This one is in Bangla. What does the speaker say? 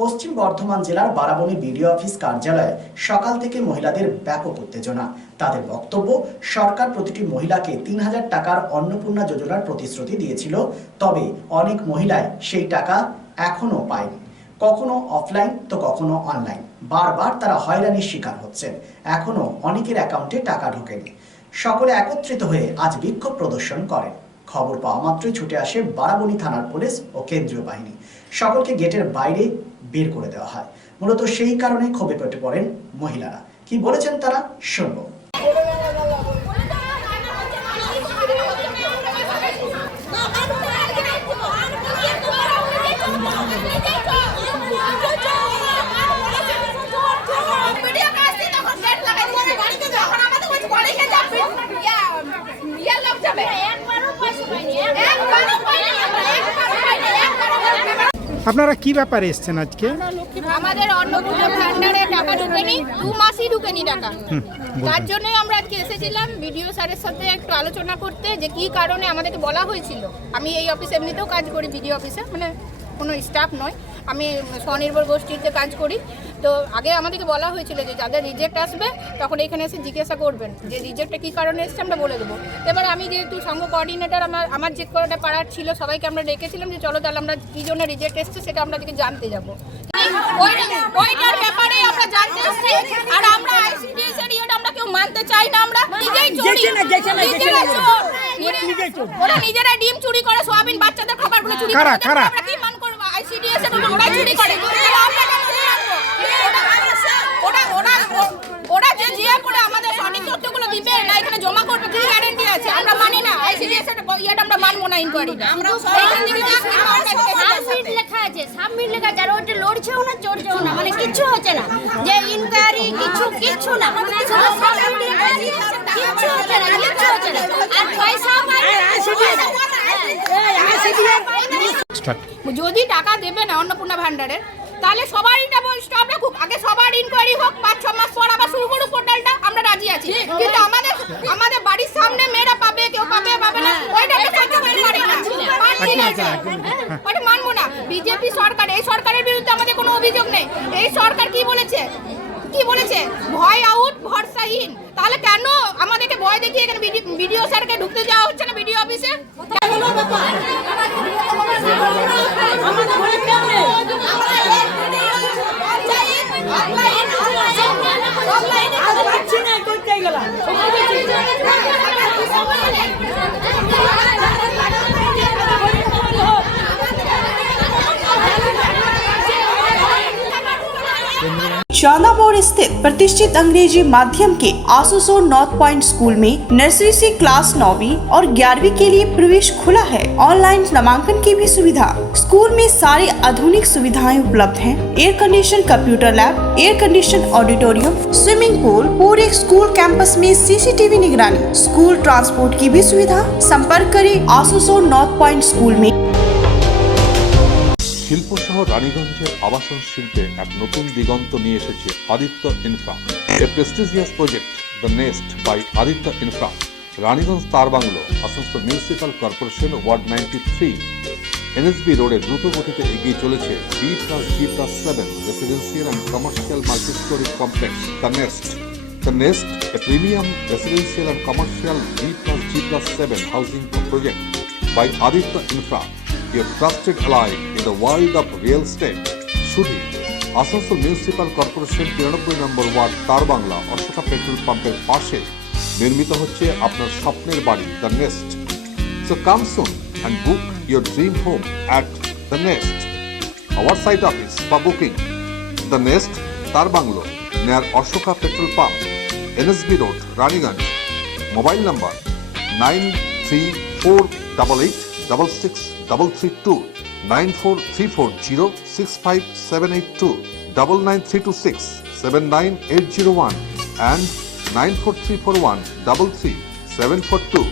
পশ্চিম বর্ধমান জেলার বারাবণী বিডিও অফিস কার্যালয়ে সকাল থেকে মহিলাদের ব্যাপক উত্তেজনা। তাদের বক্তব্য, সরকার প্রতিটি মহিলাকে ৩০০০ টাকার অন্নপূর্ণা যোজনার প্রতিশ্রুতি দিয়েছিল, তবে অনেক মহিলাই সেই টাকা এখনো পায়নি। কখনো অফলাইন তো কখনো অনলাইন। বারবার তারা হয়রানির শিকার হচ্ছেন। এখনো অনেকের অ্যাকাউন্টে টাকা ঢোকেনি। সকলে একত্রিত হয়ে আজ বিক্ষোভ প্রদর্শন করেন। খবর পাওয়া মাত্রই ছুটে আসে বারাবণী থানার পুলিশ ও কেন্দ্রীয় বাহিনী। সকলকে গেটের বাইরে বের করে দেওয়া হয়। মূলত সেই কারণে ক্ষোভে ফেটে পড়েন মহিলারা। কি বলেছেন তারা, শুনবো। আপনারা কি ব্যাপারে এসেছেন আজকে? আমাদের অন্নপূর্ণা ভান্ডারে টাকা ঢুকেনি, 2 মাসই ঢুকেনি টাকা। তার জন্যই আমরা আজকে এসেছিলাম বিডিও স্যারের সাথে একটু আলোচনা করতে, যে কি কারণে আমাদেরকে বলা হয়েছিল। আমি এই অফিসে এমনিতেও কাজ করি, বিডিও অফিসে, মানে কোনো স্টাফ নয়, আমি স্বনির্ভর গোষ্ঠীতে কাজ করি। তো আগে আমাদেরকে বলা হয়েছিল যে যাদের রিজেক্ট আসবে তখন এখানে এসে জিজ্ঞাসা করবেন যে রিজেক্টটা কী কারণে এসছে, আমরা বলে দেবো। এবার আমি যেহেতু সংঘ কোঅর্ডিনেটর, আমার যে কটা পাড়ার ছিল সবাইকে আমরা ডেকেছিলাম যে চলো তাহলে আমরা কী জন্য রিজেক্ট এসছে সেটা আমরা দিকে জানতে যাবো। ওইটার ব্যাপারে আমরা জানতে এসেছি। আর আমরা আইসিডিএস এর ইয়েটা আমরা কেউ মানতে চাই না। আমরা নিজেই চুরি, ওরা নিজেরা ডিম চুরি করে, সোয়াবিন বাচ্চাদের খাবারগুলো চুরি করে। আমরা কি মান করব? আইসিডিএস এর ওরা চুরি করে, ওরা যে জিয়া করে আমাদের সঠিক তথ্যগুলো দিবে না, এখানে জমা করবে, কি গ্যারান্টি আছে? আমরা মানি না আইসিডিএস এর ইয়েটা, আমরা মানবো না ইনকোয়ারিটা। আমরা এইখান থেকে সাবমিট লেখা আছে, সাবমিট লেখা আছে, আর ওটা লড়ছেও না চড়ছেও না, মানে কিচ্ছু হচ্ছে না, যে ইনকোয়ারি কিচ্ছু না, কিচ্ছু হচ্ছে না, আর পয়সা যদি টাকা দেবে না অন্নপূর্ণা ভান্ডারের, তাহলে সবারই স্টপ রাখুক, আগে সবার ইনকোয়ারি হোক, 5-6 মাস পর আবার শুরু করুক পোর্টালটা, আমরা রাজি আছি। কিন্তু আমাদের বাড়ির সামনে মেয়েরা পাবে, কেউ পাবে না, ওইটা সহ্য করতে পারি না, ওটা মানবো না। বিজেপি সরকার, এই সরকারের বিরুদ্ধে আমাদের কোনো অভিযোগ নেই। এই সরকার কি বলেছে, ভয় আউট ভরসাহীন। তাহলে কেন আমাদেরকে ভয় দেখিয়ে এখানে বিডিও স্যারকে ঢুকতে যাওয়া হচ্ছে না বিডিও অফিসে? चांदामोड़ स्थित प्रतिष्ठित अंग्रेजी माध्यम के आसुसोर नॉर्थ पॉइंट स्कूल में नर्सरी से क्लास 9वीं और 11वीं के लिए प्रवेश खुला है। ऑनलाइन नामांकन की भी सुविधा। स्कूल में सारी आधुनिक सुविधाएं उपलब्ध हैं। Air condition computer lab, air condition auditorium, swimming pool, पूरे स्कूल कैंपस में सीसीटीवी निगरानी, स्कूल ट्रांसपोर्ट की भी सुविधा। संपर्क करें आसुसोर नॉर्थ पॉइंट स्कूल में। শিল্প শহর রানীগঞ্জের আবাসন শিল্পে এক নতুন দিগন্ত নিয়ে এসেছে Aditya infra, a prestigious project the nest by Aditya infra. Raniganj Tar Bangla, Asansol municipal corporation, ward 93, NSB রোডে দ্রুত গতিতে এগিয়ে চলেছে B+G+7 residential and commercial multi storey complex the nest. The Nest, a premium residential and commercial B+G+7 housing project by Aditya Infra, your trusted ally in the world of real estate. শুধু আসানসোল মিউনিসিপাল কর্পোরেশন 93 নম্বর ওয়ার্ড তার বাংলা অশোকা পেট্রোল পাম্পের পাশে নির্মিত হচ্ছে আপনার স্বপ্নের বাড়ি the nest. So come soon and book your dream home at the nest. Our site office for booking the nest তার বাংলো near Ashoka Petrol Pump, NSB Road, Raniganj. Mobile number 9348866332, 9434065782, 99326 79801 and 94341 33742.